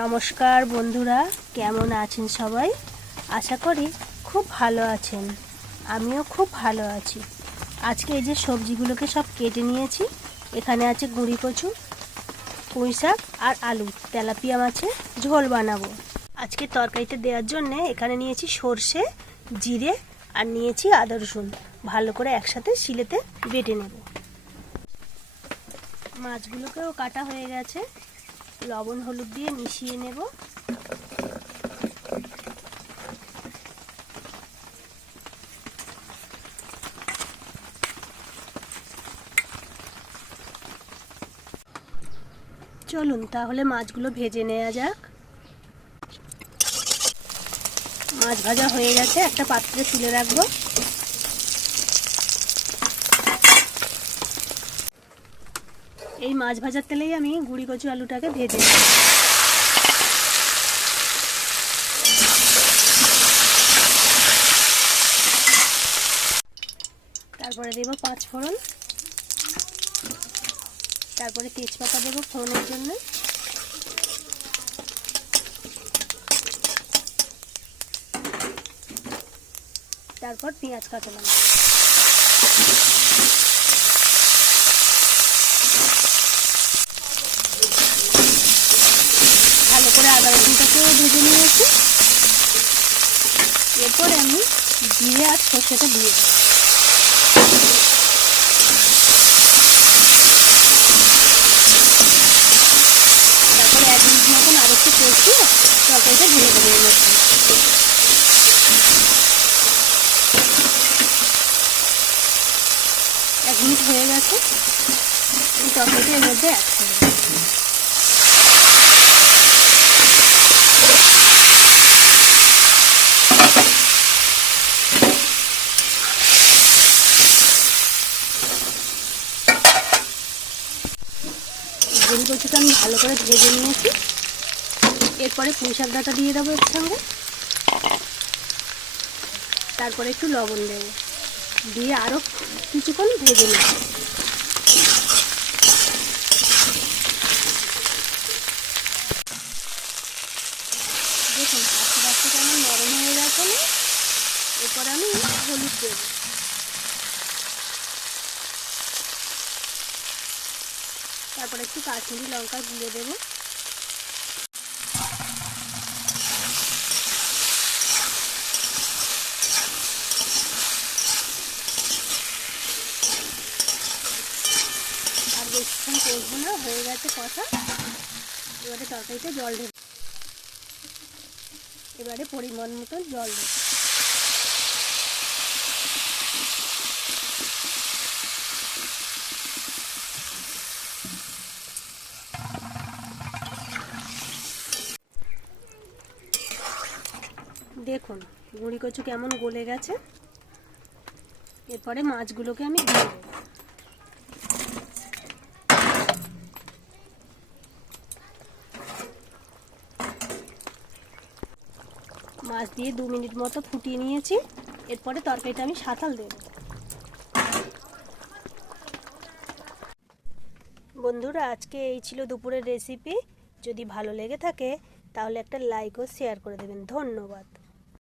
নমস্কার বন্ধুরা, কেমন আছেন সবাই? আশা করি খুব ভালো আছেন। আমিও খুব ভালো আছি। আজকে এই যে সবজিগুলোকে সব কেটে নিয়েছি। এখানে আছে গুঁড়ি কচু, পুঁই শাক আর আলু, তেলাপিয়া মাছের ঝোল বানাবো। আজকে তরকারিতে দেওয়ার জন্যে এখানে নিয়েছি সর্ষে, জিরে আর নিয়েছি আদা রসুন। ভালো করে একসাথে শিলেতে বেটে নেব। মাছগুলোকেও কাটা হয়ে গেছে, লবণ হলুদ দিয়ে মিশিয়ে নেব। চলুন তাহলে মাছগুলো ভেজে নেওয়া যাক। মাছ ভাজা হয়ে গেছে, একটা পাত্রে তুলে রাখবো। এই মাছ ভাজার তেলেই আমি গুঁড়ি কচু আলুটাকে ভেজে নেব। তারপরে দেব 5 ফোড়ন, তারপরে তেজপাতা দেব ফোড়নের জন্য, তারপর পেঁয়াজ কাটলাম। ভালো করে আদা রসুনটাকেও ভেজে নিয়েছি। এরপরে আমি জিরে আর সর্ষেটা দিয়ে দেব। তারপরে 1 মিনিট মতন আর একটু কষিয়ে তরকারিটা ঢেলে দেবো এর মধ্যে। 1 মিনিট হয়ে গেছে, এই তরকারিটা এর মধ্যে অ্যাড করে দেবো। গুঁড়ি কচুটা আমি ভালো করে ভেজে নিয়েছি। এরপরে পুঁই শাক ডাঁটা দিয়ে দেবো এর সঙ্গে, তারপরে একটু লবণ দেবো, দিয়ে আরও কিছুক্ষণ ভেজে নেব। দেখুন আস্তে আস্তে কেমন নরম হয়ে গেছে না। এরপর আমি হলুদ দেব, তারপরে একটু কাশ্মীরি লঙ্কা গুঁড়ো দেবো। আর বেশিক্ষণ করবো না, হয়ে গেছে কষা। এবারে তরকারিতে জল দেব, এবারে পরিমাণ মতো জল দেব। দেখুন গুঁড়ি কচু কেমন গলে গেছে। এরপরে মাছগুলোকে আমি দিয়ে দেব। মাছ দিয়ে 2 মিনিট মতো ফুটিয়ে নিয়েছি। এরপরে তরকারিটা আমি সাঁতাল দেব। বন্ধুরা, আজকে এই ছিল দুপুরের রেসিপি। যদি ভালো লেগে থাকে তাহলে একটা লাইক ও শেয়ার করে দেবেন। ধন্যবাদ।